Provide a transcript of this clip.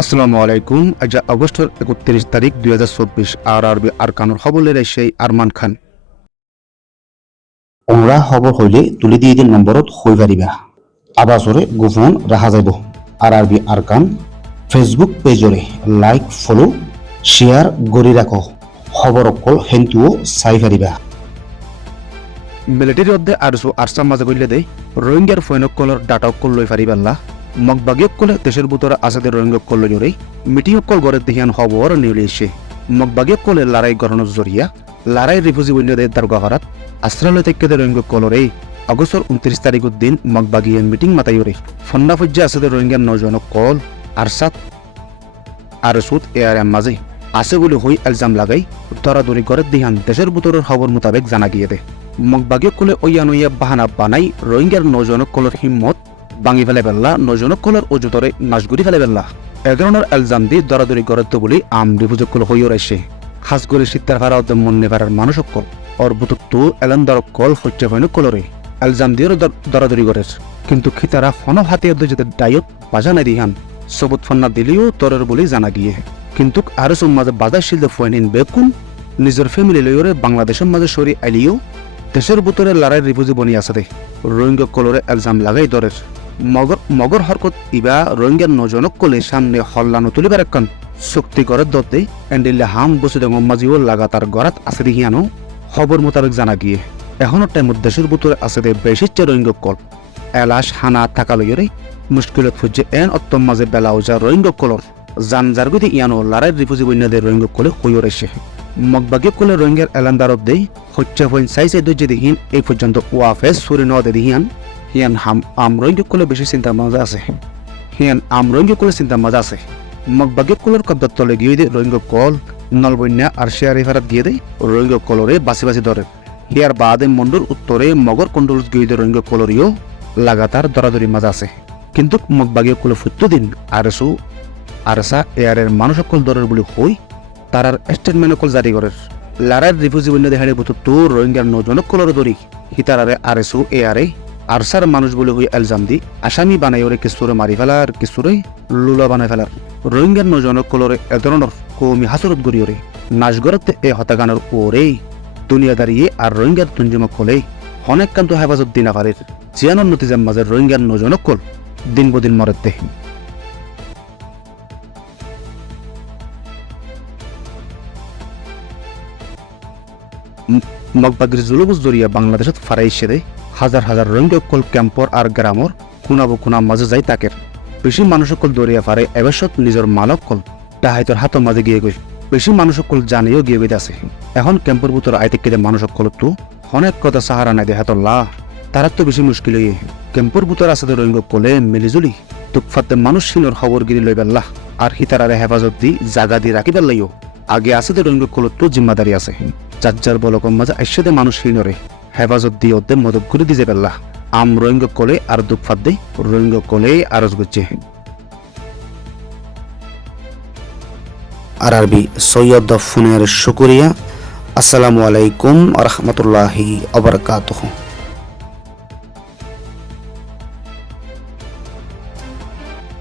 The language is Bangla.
আসসালামু আলাইকুম। আজ আগস্টের ৩১ তারিখ ২০২৪ আরবি আরকানুর খবরের সেই আরমান খান। ওমরা খবর হইলে তুলি দিয়ে দিন নম্বরত হই পারিবা আবাসরে গোপন রাখা যাব। আরবি আরকান ফেসবুক পেজরে লাইক ফলো শেয়ার গড়ি রাখো। খবর অকল হেন্তুও চাই পারিবা। মিলিটারি অধ্যে আরসাম মাঝে কইলে দেই রোহিঙ্গার ফৈনকলর ডাটা অকল লই পারিবাল্লা মগবাগিয়কলে দেশের ভিতরে আসাদে রোহিঙ্গকল জোরেই মিটিং অকল গড়ে দেহিয়ান খবর নিউলে এসে মগবাগিয়কলে লড়াই গড়ানোর জরিয়া লড়াই রিফিউজি বন্যদের দারগাহারাত আশ্রয় থেকে রোহিঙ্গকলরে আগস্টের ২৯ তারিখের দিন মগবাগিয়ে মিটিং মাতাইরে ফন্না ফজ্জা আসাদে রোহিঙ্গার নজনক কল আরসাত আরসুত এআরএম মাঝে আছে বলে হই এলজাম লাগাই দরাদরি করে দিহান দেশের ভিতরের খবর মোতাবেক জানা গিয়ে দে মগবাগিয় কলে ওইয়া বাহানা বানাই রোহিঙ্গার নজনক কলর হিম্মত ভাঙি ফেলে পেল্লা নজনক কলর অজুতরে নাশগুড়ি ফেলে পেল্লা এ ধরনের এলজাম দি দরাদরি করে তো বলি রিফুজক কল হইও রাইছে খাস করে শীতের ফারা মনে ফারার মানুষ কল অর্বুত এলান্দার কল হচ্ছে হইন কলরে এলজাম দিয়ে দরাদরি করে কিন্তু খিতারা ফন হাতে যেতে ডায়ত বাজা নাই দিহান সবুত ফন্না দিলেও তরের বলে জানা গিয়ে কিন্তু আর মাঝে বাজার শিলদে ফয়নিন বেকুন নিজের ফ্যামিলি লইরে বাংলাদেশের মাঝে সরি আইলিও দেশের ভিতরে লড়াই রিফিউজি বনি আছে দে রোহিঙ্গা কলরে এলজাম লাগাই দরের মগর হরকত ইবা রোহিঙ্গার নজনক কলে সামনে হল্লানো তুলিবার একখান শক্তি করে দতে এন্ডিলে হাম বসে মাঝিও লাগাতার গড়াত আছে দেখিয়ানো খবর মোতাবেক জানা গিয়ে এখনো টাইমত দেশের ভিতরে আছে দে বেশিচ্ছে রোহিঙ্গা কল এলাশ হানা থাকা লইরে মুশকিলত ফুজে এন অত্তম মাঝে বেলা ওজা রোহিঙ্গা কলর জানজারগতি ইয়ানো লড়াই রিফিউজি বন্যদের রোহিঙ্গা কলে হইও রয়েছে মগবাগিয়ে কলে রোহিঙ্গার এলান্দারত দেই হচ্ছে হইন সাইসে দজ্জে দেখিন এই পর্যন্ত ওয়াফেস সুরে ন দে দেখিয়ান হিয়ান আম রোহিঙ্গা কলে বেশি চিন্তার মাঝে আছে রোহিঙ্গা কলে চিন্তার মাঝে আছে মগবাগিয়ে কলের কব্দত তলে গিয়ে দে রোহিঙ্গা কল নলবন্যা আর শেয়ারি ফেরাত গিয়ে দেয় রোহিঙ্গা কলরে বাসি বাসি ধরে হিয়ার বাদে মন্ডল উত্তরে মগর কন্ডল গিয়ে দে রোহিঙ্গা কলরিও লাগাতার দরাদরি মাঝে আছে কিন্তু মগবাগিয়ে কলে ফুটতো দিন আরসা এয়ারের মানুষ সকল দরের বলে হই তারার স্টেটমেন্ট অকল জারি করে লড়াইয়ের রিফিউজি বন্য দেখাড়ি বুতো রোহিঙ্গার নজনক কলর দরি হিতারারে আরএসু এআরএ আরসার মানুষ বলে হই এলজাম দি আসামি বানাই ওরে কিস্তুরে মারি ফেলার কিস্তুরে লুলা বানাই ফেলার রোহিঙ্গার নজনক কলরে এ ধরনের কৌমি হাসরত গড়ি ওরে নাচগরতে এ হতাগানের ওরে দুনিয়া দাঁড়িয়ে আর রোহিঙ্গার তুঞ্জমক কলে অনেক কান্ত হেফাজত দিনা পারে জিয়ানোর নতিজার মাঝে রোহিঙ্গার নজনক কল দিন বদিন মরতে মগবাগির জুলুবুজ জরিয়া বাংলাদেশত ফারাইছে দে হাজার হাজার রোহিঙ্গা কল ক্যাম্পর আর গ্রামর কোনা মাঝে যাই তাকের বেশি মানুষ কল দরিয়া ফারে এবারত নিজের মালক কল ডাহাইতর হাতের মাঝে গিয়ে গই বেশি মানুষ কল জানিও গিয়ে গই আছে এখন ক্যাম্পর ভিতর আইতে কেটে মানুষ কল তো অনেক কথা সাহারা নাই দেহাতর লা তারা তো বেশি মুশকিল হয়ে ক্যাম্পর ভিতর আছে রোহিঙ্গা কলে মিলিজুলি তুকফাতে মানুষ সিনোর খবর গিরি লই বেল্লা আর হিতারারে হেফাজত দি জাগা দি রাখি বেল্লাইও আগে আছে রোহিঙ্গা কল তো জিম্মাদারি আছে যার বলকম মাঝে আইসে মানুষ হিনরে হেফাজত দিয়ে ওদের মদত করে দিয়ে পেল্লা রোহিঙ্গা কলে আর দুঃখ ফাদ দেয় রোহিঙ্গা কলে আরজ করছে আরবি সৈয়দ ফোনের শুকরিয়া। আসসালামু আলাইকুম আ রহমতুল্লাহি আ বারাকাতুহু।